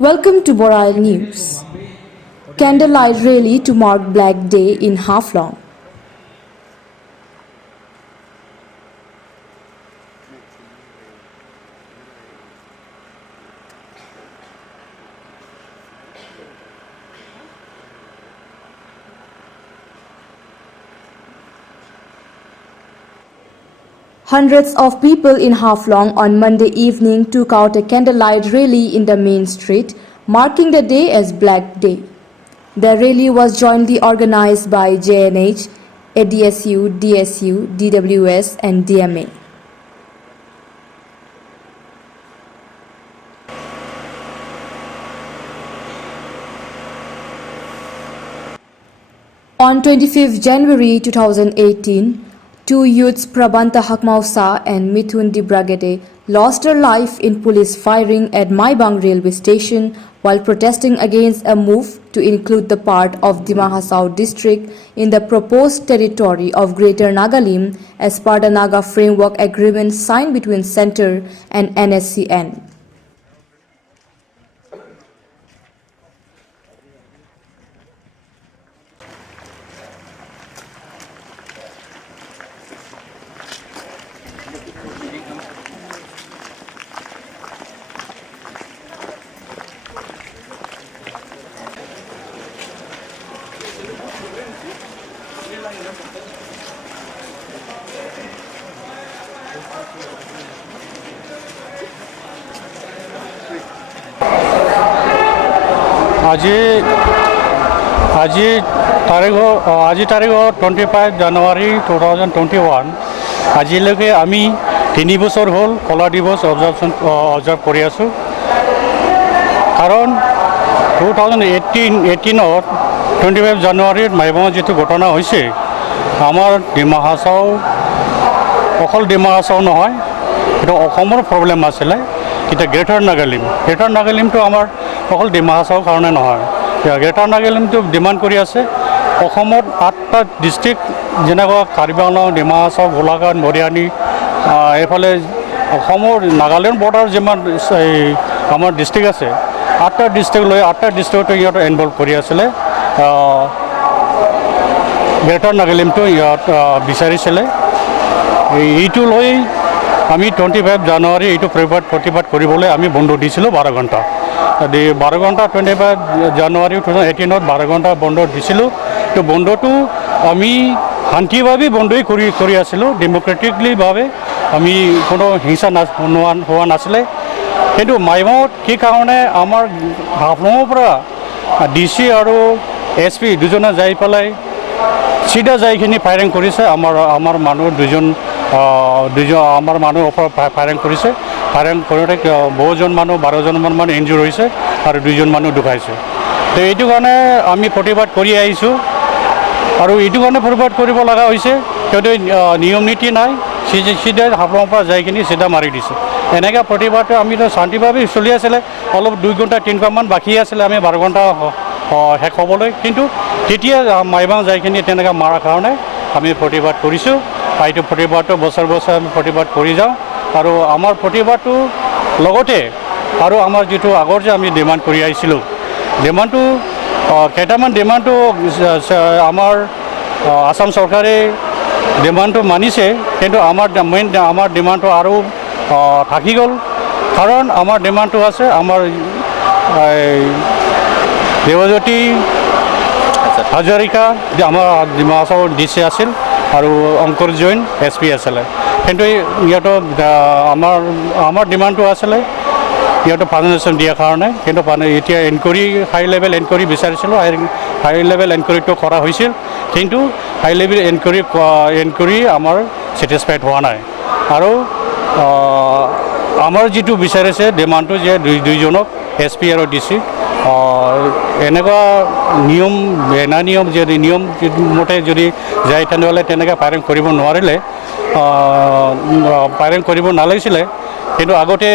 Welcome to Boral News. Candlelight rally to mark Black Day in Haflong. Hundreds of people in Haflong on Monday evening took out a candlelight rally in the main street, marking the day as Black Day. The rally was jointly organized by JNH, ADSU, DSU, DWS and DMA. On 25th January 2018, two youths, Prabanta Hakmausa and Mithun Dibragade, lost their life in police firing at Maibang railway station while protesting against a move to include the part of Dima Hasao district in the proposed territory of Greater Nagalim as per the Naga Framework Agreement signed between Centre and NSCN. আজি তাৰিখ 25 জানুৱাৰী 2021 আজিলৈকে আমি 3 বছৰ হ'ল কলা দিৱস observe কৰি আছোঁ কাৰণ 2018ত 25 জানুৱাৰীত মাইবঙত যিটো ঘটনা হৈছে আমাৰ ডিমা হাছাও অকল ডিমা হাছাও নহয় এটা অসমৰ প্ৰব্লেম আছিলে এটা গ্ৰেটাৰ নাগালিমটো আমাৰ অকল ডিমা হাছাওৰ কাৰণে নহয় গ্ৰেটাৰ নাগালিমটো ডিমাণ্ড কৰি আছে অসমত 8টা ডিষ্ট্ৰিক্ট যেনেকুৱা কাৰ্বি আংলং ডিমা হাছাও গোলাঘাট মৰিয়ানী এইফালে অসমৰ নাগালেণ্ড বৰ্ডাৰ যিমান আমাৰ ডিষ্ট্ৰিক্ট আছে 8টা ডিষ্ট্ৰিক্ট লৈ 8টা ডিষ্ট্ৰিক্টটো ইয়াত ইনভলভ কৰি আছিলে গ্ৰেটাৰ নাগালেণ্ডটো ইয়াত বিচাৰিছিলে এইটো লৈ আমি 25 জানুৱাৰী এইটো প্ৰতিবাদ কৰিবলৈ আমি বন্ধ দিছিলোঁ 12 ঘণ্টা 12 ঘণ্টা 25 জানুৱাৰী 2018ত 12 ঘণ্টা বন্ধ দিছিলোঁ তো বন্ধটো আমি শান্তিভাৱে বন্ধই কৰি আছিলোঁ ডেম'ক্ৰেটিকলিভাৱে আমি কোনো হিংসা হোৱা নাছিলে কিন্তু মাইবঙত কি কাৰণে আমাৰ হাফলঙৰ পৰা DC আৰু SP দুজনে যাই পেলাই চিধা যাইখিনি ফায়াৰিং কৰিছে আমাৰ মানুহ দুজন আমাৰ মানুহৰ ওপৰত ফায়াৰিং কৰিছে ফায়াৰিং কৰোঁতে বহুজন মানুহ 12জনমান মানুহ ইনজুৰ হৈছে আৰু 2জন মানুহ ঢুকাইছে তো এইটো কাৰণে আমি প্ৰতিবাদ কৰি আহিছোঁ আৰু এইটো কাৰণে প্ৰতিবাদ কৰিব লগা হৈছে কিয়নো নিয়ম নীতি নাই চিধা হাফলঙৰ পৰা যাইখিনি চিধা মাৰি দিছে এনেকৈ প্ৰতিবাদটো আমি শান্তিভাৱে চলি আছিলে অলপ 2 ঘণ্টা 3 ঘণ্টামান বাকী আছিলে আমি 12 ঘণ্টা শেষ হ'বলৈ কিন্তু তেতিয়া মাইবাং যাইখিনি তেনেকৈ মাৰাৰ কাৰণে আমি প্ৰতিবাদ কৰিছোঁ এইটো প্ৰতিবাদটো বছৰ আমি প্ৰতিবাদ কৰি যাওঁ আৰু আমাৰ প্ৰতিবাদটো লগতে আৰু আমাৰ যিটো আগৰ যে আমি ডিমাণ্ড কৰি আহিছিলোঁ ডিমাণ্ডটো কেইটামান ডিমাণ্ডটো আমাৰ আসাম চৰকাৰে ডিমাণ্ডটো মানিছে কিন্তু আমাৰ ডিমাণ্ডটো আৰু থাকি গ'ল কাৰণ আমাৰ ডিমাণ্ডটো আছে আমাৰ দেৱজ্যোতি হাজৰিকা আমাৰ ডিমা হাছাওৰ DC আছিল আৰু অংকুৰ জৈন SP আছিলে কিন্তু ইয়াতো আমাৰ ডিমাণ্ডটো আছিলে ইয়াতো পাৰ্মিশ্যন দিয়াৰ কাৰণে কিন্তু এতিয়া হাই লেভেল এনকুৱাৰী বিচাৰিছিলোঁ হাই লেভেল এনকুৱাৰীটো কৰা হৈছিল কিন্তু হাই লেভেল এনকুৱাৰী আমাৰ ছেটিছফাইড হোৱা নাই আৰু আমাৰ যিটো বিচাৰিছে ডিমাণ্ডটো যে দুইজনক SP আৰু DC এনেকুৱা নিয়ম যদি নিয়ম মতে যদি যায় তেনেহ'লে তেনেকৈ ফায়াৰিং কৰিব নোৱাৰিলে ফায়াৰিং কৰিব নালাগিছিলে কিন্তু আগতে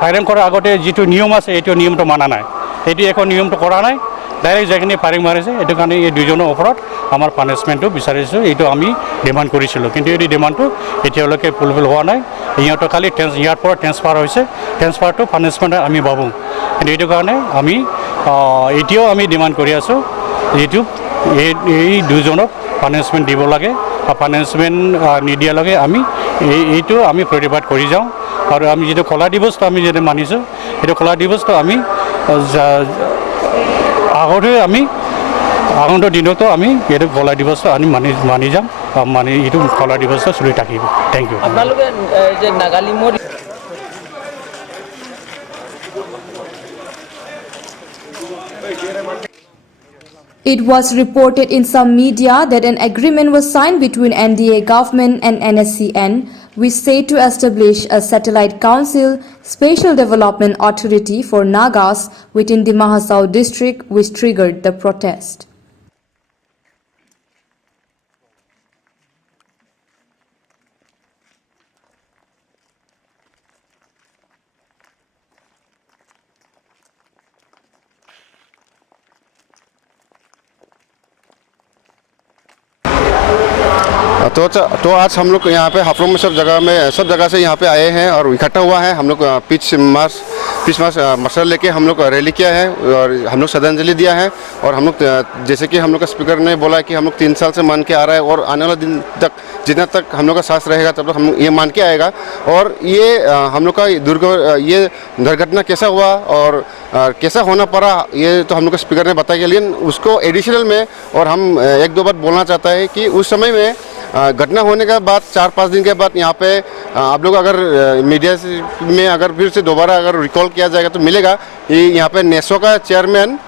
ফায়াৰিং কৰাৰ আগতে যিটো নিয়ম আছে এইটো নিয়মটো মানা নাই এইটো একো নিয়মটো কৰা নাই ডাইৰেক্ট যাইখিনি ফায়াৰিং মাৰিছে। এইটো কাৰণে এই দুজনৰ ওপৰত আমাৰ পানিছমেণ্টটো বিচাৰিছোঁ। এইটো আমি ডিমাণ্ড কৰিছিলোঁ, কিন্তু এই ডিমাণ্ডটো এতিয়ালৈকে ফুলফিল হোৱা নাই। ইহঁতৰ খালি ইয়াৰ পৰা ট্ৰেন্সফাৰ হৈছে, ট্ৰেন্সফাৰটো পানিছমেণ্ট আমি ভাবোঁ। কিন্তু এইটো কাৰণে আমি এতিয়াও আমি ডিমাণ্ড কৰি আছোঁ, যিটো এই দুজনক পানিছমেণ্ট দিব লাগে। পানিছমেণ্ট নিদিয়ালৈকে আমি এইটো আমি প্ৰতিবাদ কৰি যাওঁ। আৰু আমি যিটো কলা দিৱসটো আমি যিটো মানিছোঁ, সেইটো কলা দিৱসটো আমি আগন্তুক দিনতো আমি এইটো কলা দিৱসটো আমি মানি যাম, মানে এইটো কলা দিৱসটো চলি থাকিব। Thank you. আপোনালোকে যে নাগালিমৰ It was reported in some media that an agreement was signed between NDA government and NSCN, which said to establish a satellite council, special development authority for Nagas within the Mahasau district, which triggered the protest. तो आज हम लोग यहाँ पे हाफलों में सब जगह से यहाँ पे आए हैं और इकट्ठा हुआ है। हम लोग पिच मार्च मसला लेके हम लोग रैली किया है और हम लोग श्रद्धांजलि दिया है। और हम लोग जैसे कि हम लोग का स्पीकर ने बोला कि हम लोग 3 साल से मान के आ रहा है और आने वाला दिन तक जितना तक हम लोग का सांस रहेगा तब तक हम ये मान के आएगा। और ये हम लोग का ये दुर्घटना कैसा हुआ और कैसा होना पड़ा, ये तो हम लोग का स्पीकर ने बताया, लेकिन उसको एडिशनल में और हम 1-2 बात बोलना चाहता है कि उस समय में घटना होने के बाद 4-5 दिन के बाद यहाँ पे आप लोग अगर मीडिया में अगर फिर से दोबारा अगर रिकॉल किया जाएगा तो मिलेगा कि यहाँ पे नेसो का चेयरमैन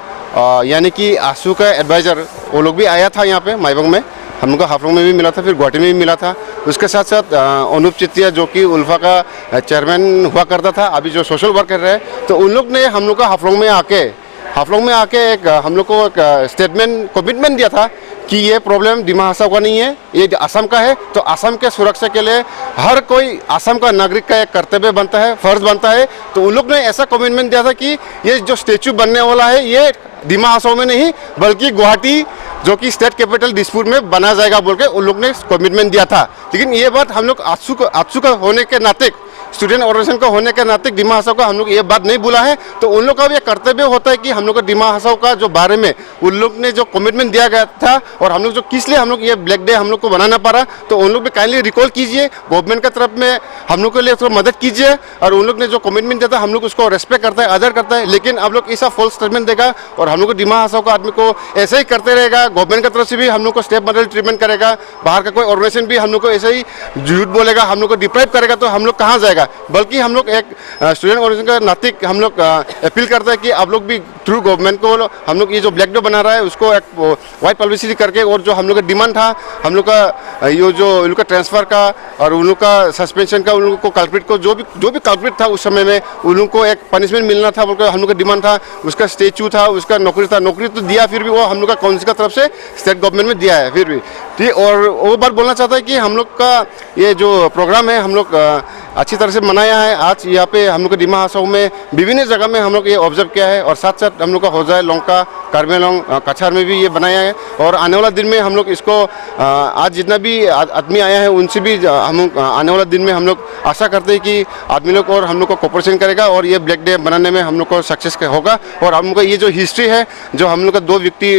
यानी कि आंसू का एडवाइज़र वो लोग भी आया था यहाँ पे माईबंग में। हम लोग को हाफलों में भी मिला था, फिर गुवाहाटी में भी मिला था। उसके साथ साथ अनूप चितिया जो कि उल्फा का चेयरमैन हुआ करता था, अभी जो सोशल वर्क कर रहे हैं, तो उन लोग ने हम लोग का हाफलों में आके एक हम लोग को एक स्टेटमेंट कमिटमेंट दिया था कि ये प्रॉब्लम दिमा हसाव का नहीं है, ये असम का है। तो असम के सुरक्षा के लिए हर कोई असम का नागरिक का एक कर्तव्य बनता है, फर्ज बनता है। तो उन लोग ने ऐसा कमिटमेंट दिया था कि ये जो स्टेचू बनने वाला है ये दिमा हसाव में नहीं बल्कि गुवाहाटी जो कि स्टेट कैपिटल दिसपुर में बना जाएगा बोल के उन लोग ने कमिटमेंट दिया था। लेकिन ये बात हम लोग आजसू का होने के नाते, स्टूडेंट ऑर्गेनाइजेशन का होने के नाते दिमा हसाव का हम लोग ये बात नहीं बोला है। तो उन लोग का भी कर्तव्य होता है कि हम लोग का दिमा हसाव का जो बारे में उन लोग ने जो कमिटमेंट दिया गया था और हम लोग जो किस लिए हम लोग ये ब्लैक डे हम लोग को बनाना पड़ा, तो उन लोग भी काइंडली रिकॉल कीजिए, गवर्नमेंट की तरफ में हम लोग के लिए थोड़ा मदद कीजिए। और उन लोग ने जो कमिटमेंट दिया था हम लोग उसको रेस्पेक्ट करता है, आदर करता है। लेकिन अब लोग ऐसा फॉल्स स्टेटमेंट देगा और हम लोग को दिमा हसाव का आदमी को ऐसे ही करते रहेगा। गवर्नमेंट की तरफ से भी हम लोग को स्टेप मॉडल ट्रीटमेंट करेगा, बाहर का कोई ऑर्गेनाइजेशन भी हम लोग को ऐसे ही झूठ बोलेगा, हम लोग को डिप्राइव करेगा, तो हम लोग कहाँ जाएगा। बल्कि हम लोग एक स्टूडेंट ऑर्गेनाइजेशन का नाते हम लोग अपील करते हैं कि आप लोग भी थ्रू गवर्नमेंट को हम लोग ये जो ब्लैक डे बना रहा है उसको एक वाइड पब्लिसिटी करके, और जो हम लोग का डिमांड था हम लोग का ये जो उन लोग का ट्रांसफ़र का और उन लोग का सस्पेंशन का, उन लोगों को कल्प्रिट को जो भी कल्प्रिट था उस समय में उन लोगों को एक पनिशमेंट मिलना था बोलकर हम लोग का डिमांड था। उसका स्टेचू था, उसका नौकरी तो दिया, फिर भी वो हम लोग का काउंसिल की तरफ से स्टेट गवर्नमेंट में दिया है फिर भी ठीक। और वो बात बोलना चाहता है कि हम लोग का ये जो प्रोग्राम है हम लोग अच्छी तरह से मनाया है। आज यहाँ पे हम लोग के दिमा हसाव में विभिन्न जगह में हम लोग ये ऑब्जर्व किया है और साथ साथ हम लोग का होजाय लंका कार्मेलोंग कछार में भी ये बनाया है। और आने वाला दिन में हम लोग इसको आज जितना भी आदमी आया है उनसे भी हम आने वाला दिन में हम लोग आशा करते हैं कि आदमी लोग और हम लोग को कोऑपरेशन करेगा और ये ब्लैक डे बनाने में हम लोग को सक्सेस होगा। और हम लोग का ये जो हिस्ट्री है, जो हम लोग का 2 व्यक्ति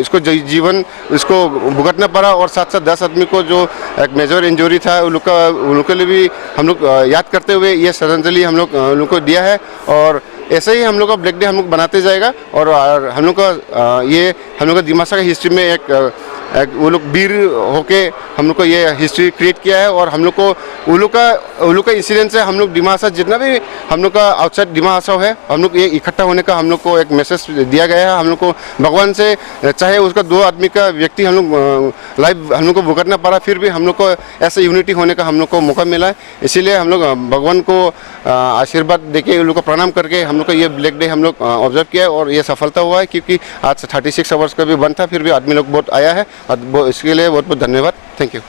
इसको जीवन इसको भुगतना पड़ा और साथ साथ 10 आदमी को जो एक मेजर इंजरी था उन लोग के लिए भी हम लोग याद करते हुए ये श्रद्धांजलि हम लोग को दिया है। और ऐसे ही हम लोग का ब्लैक डे हम लोग बनाते जाएगा। और हम लोग का ये हम लोग का दिमाग का हिस्ट्री में एक वो लोग वीर होके हम लोग को ये हिस्ट्री क्रिएट किया है। और हम लोग को उन लोग का इंसिडेंट से हम लोग दिमाग से जितना भी हम लोग का आउटसाइड दिमाग हसाव है हम लोग ये इकट्ठा होने का हम लोग को एक मैसेज दिया गया है। हम लोग को भगवान से चाहे उसका 2 आदमी का व्यक्ति हम लोग लाइव हम लोग को भुगतना पड़ा, फिर भी हम लोग को ऐसे यूनिटी होने का हम लोग को मौका मिला है। इसीलिए हम लोग भगवान को आशीर्वाद देके उन लोग को प्रणाम करके हम लोग को ये ब्लैक डे हम लोग ऑब्जर्व किया है। और ये सफलता हुआ है क्योंकि आज 36 आवर्स का भी बंद था, फिर भी आदमी लोग बहुत आया है और इसके लिए बहुत बहुत धन्यवाद। Thank you.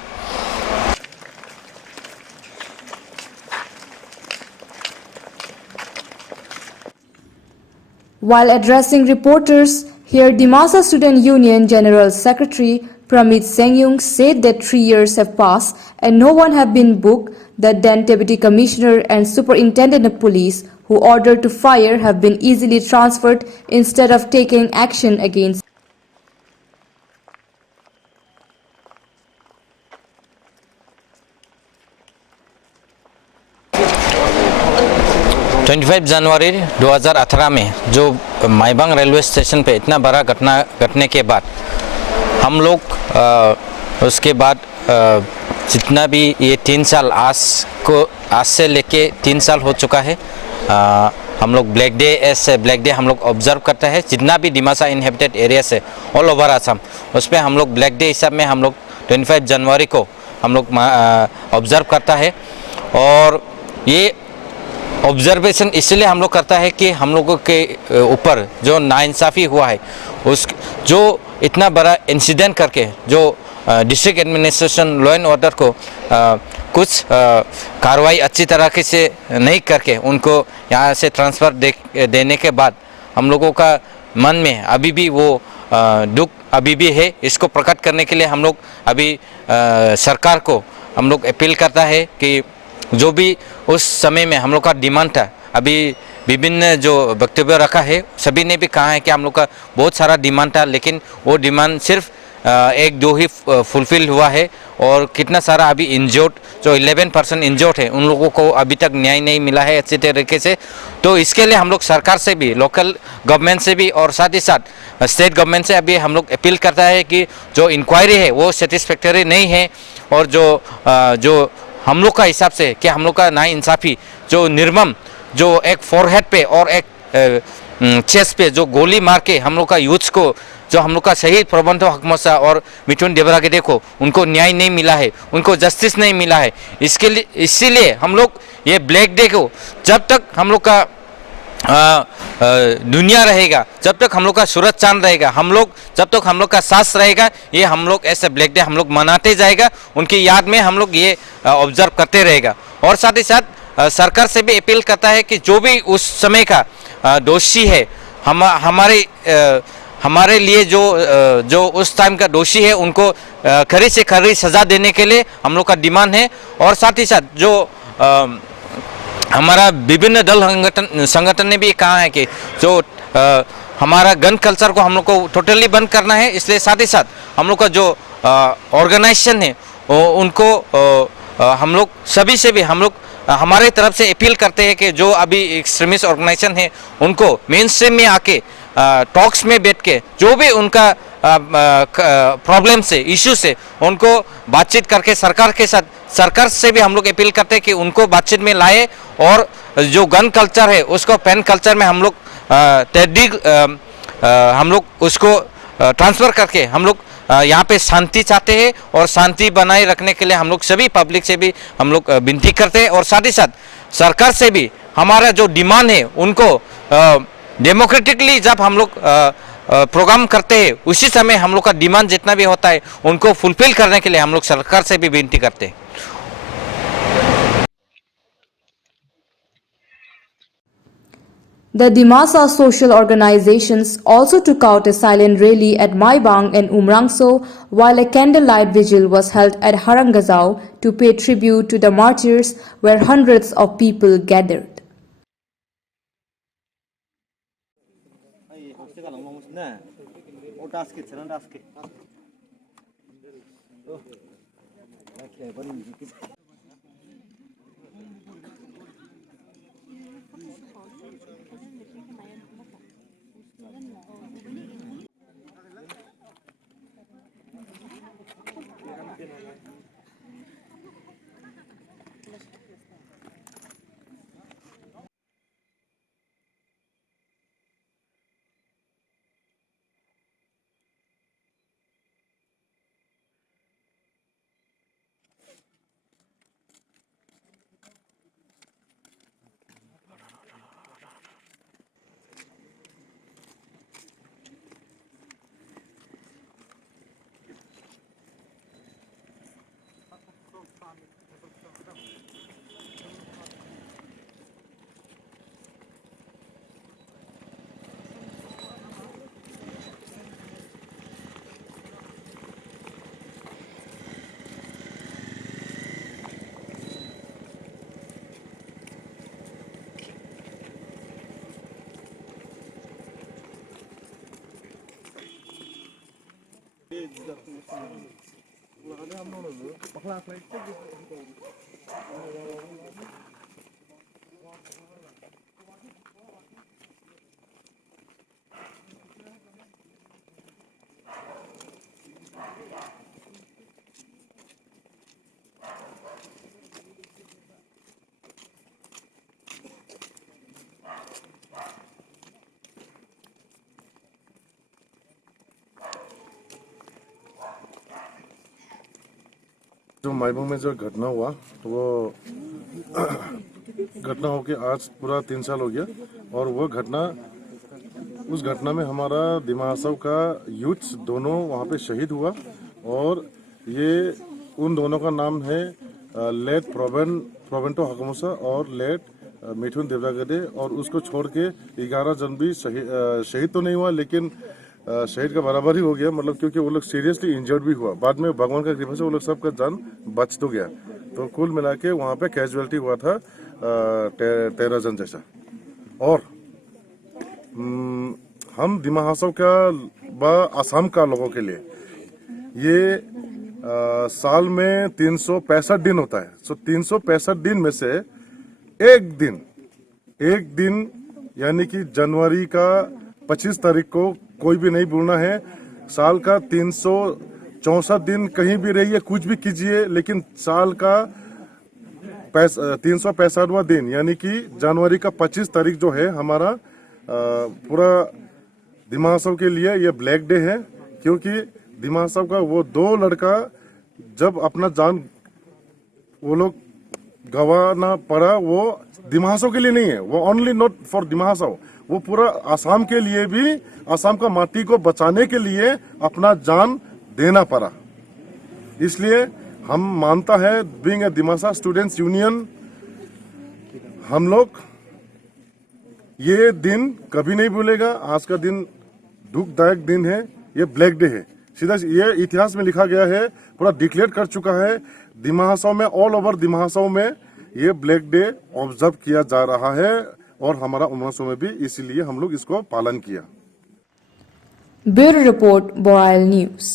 While addressing reporters, Here, Dimasa Student Union General Secretary Pramit Sengyung said that 3 years have passed and no one have been booked. The then Deputy Commissioner and Superintendent of Police who ordered to fire have been easily transferred instead of taking action against. जनवरी 2018 में जो Maibang railway station पे इतना बड़ा घटना घटने के बाद हम लोग उसके बाद जितना भी ये 3 साल आज से लेके 3 साल हो चुका है। हम लोग ब्लैक डे हम लोग ऑब्जर्व करते हैं जितना भी दिमासा इनहेबिटेड एरिया से ऑल ओवर आसाम, उस पर हम लोग ब्लैक डे हिसाब में हम लोग 25 जनवरी को हम लोग ऑब्जर्व करता है। और ये ऑब्जर्वेशन इसलिए हम लोग करता है कि हम लोगों के ऊपर जो नाइंसाफ़ी हुआ है, उस जो इतना बड़ा इंसिडेंट करके जो district administration law and order को कुछ कार्रवाई अच्छी तरीके से नहीं करके उनको यहाँ से ट्रांसफ़र देने के बाद हम लोगों का मन में अभी भी वो दुख अभी भी है। इसको प्रकट करने के लिए हम लोग अभी सरकार को हम लोग अपील करता है कि जो भी उस समय में हम लोग का डिमांड था, अभी विभिन्न जो वक्तव्य रखा है सभी ने भी कहा है कि हम लोग का बहुत सारा डिमांड था, लेकिन वो डिमांड सिर्फ 1-2 ही फुलफिल हुआ है। और कितना सारा अभी इंजर्ड जो 11% इंजर्ड है उन लोगों को अभी तक न्याय नहीं मिला है अच्छी तरीके से। तो इसके लिए हम लोग सरकार से भी, लोकल गवर्नमेंट से भी और साथ ही साथ स्टेट गवर्नमेंट से अभी हम लोग अपील करता है कि जो इंक्वायरी है वो सेटिस्फैक्टरी नहीं है। और जो हम लोग का हिसाब से कि हम लोग का नाइंसाफ़ी जो निर्मम जो एक फोरहेड पे और एक चेस्ट पे जो गोली मार के हम लोग का यूथ को, जो हम लोग का शहीद प्रबंधक हकमौसा और मिथुन देबरागेडे को उनको न्याय नहीं मिला है, उनको जस्टिस नहीं मिला है। इसके लिए इसीलिए हम लोग ये ब्लैक डे को जब तक हम लोग का दुनिया रहेगा, जब तक हम लोग का सूरज चांद रहेगा, हम लोग जब तक हम लोग का सांस रहेगा, ये हम लोग ऐसे ब्लैक डे हम लोग मनाते जाएगा। उनकी याद में हम लोग ये ऑब्जर्व करते रहेगा। और साथ ही साथ सरकार से भी अपील करता है कि जो भी उस समय का दोषी है, हमारे लिए जो उस टाइम का दोषी है उनको खरी से खरी सज़ा देने के लिए हम लोग का डिमांड है। और साथ ही साथ जो हमारा विभिन्न दल संगठन ने भी कहा है कि जो हमारा गन कल्चर को हम लोग को टोटली बंद करना है। इसलिए साथ ही साथ हम लोग का जो ऑर्गेनाइजेशन है उनको हम लोग सभी से भी हम लोग हमारे तरफ से अपील करते हैं कि जो अभी एक्सट्रीमिस्ट ऑर्गेनाइजेशन है उनको मेन स्ट्रीम में आके टॉक्स में बैठ के जो भी उनका प्रॉब्लम से, इशू से उनको बातचीत करके सरकार से भी हम लोग अपील करते हैं कि उनको बातचीत में लाए। और जो गन कल्चर है उसको पेन कल्चर में हम लोग हम लोग उसको ट्रांसफ़र करके हम लोग यहाँ पे शांति चाहते हैं। और शांति बनाए रखने के लिए हम लोग सभी पब्लिक से भी हम लोग विनती करते हैं। और साथ ही साथ सरकार से भी हमारा जो डिमांड है उनको डेमोक्रेटिकली जब हम लोग प्रोग्राम करते हैं उसी समय हम लोग का डिमांड जितना भी होता है उनको फुलफिल करने के लिए हम लोग सरकार से भी विनती करते हैं। The Dimasa social organizations also took out a silent rally at Maibang and Umrangso, while a candlelight vigil was held at Harangazao to pay tribute to the martyrs, where hundreds of people gathered. जो माइबंग में जो घटना हुआ तो वो घटना होके आज पूरा 3 साल हो गया और वो घटना उस घटना में हमारा दिमाग का यूथ दोनों वहाँ पे शहीद हुआ और ये उन दोनों का नाम है लेट प्रोवेंटो हकमुसा और लेट मिथुन देवरागडे और उसको छोड़ के 11 जन भी शहीद तो नहीं हुआ लेकिन शहीद का बराबर ही हो गया मतलब क्योंकि वो लोग सीरियसली इंजर्ड भी हुआ बाद में भगवान का कृपा से वो लोग सबका जान बच तो गया तो कुल मिला के वहाँ पे कैजुअलिटी हुआ था 13 जन जैसा और हम दिमा हासव का व असम का लोगों के लिए ये साल में 365 दिन होता है सो 365 दिन में से एक दिन यानी कि जनवरी का 25 तारीख को कोई भी नहीं भूलना है साल का 364 दिन कहीं भी रहिए कुछ भी कीजिए लेकिन साल का 365वां दिन यानी कि जनवरी का 25 तारीख जो है हमारा पूरा दिमाग के लिए ये ब्लैक डे है क्योंकि दिमाग का वो 2 लड़का जब अपना जान वो लोग गंवाना पड़ा वो दिमाग के लिए नहीं है वो ओनली नॉट फॉर दिमाग वो पूरा आसाम के लिए भी आसाम का माटी को बचाने के लिए अपना जान देना पड़ा इसलिए हम मानता है being a Dimasa students union हम लोग ये दिन कभी नहीं भूलेगा आज का दिन दुखदायक दिन है ये ब्लैक डे है सीधा ये इतिहास में लिखा गया है पूरा डिक्लेयर कर चुका है दिमाग में ऑल ओवर दिमाग में ये ब्लैक डे ऑब्जर्व किया जा रहा है और हमारा उमरासो में भी इसीलिए हम लोग इसको पालन किया ब्यूरो रिपोर्ट बोराइल न्यूज।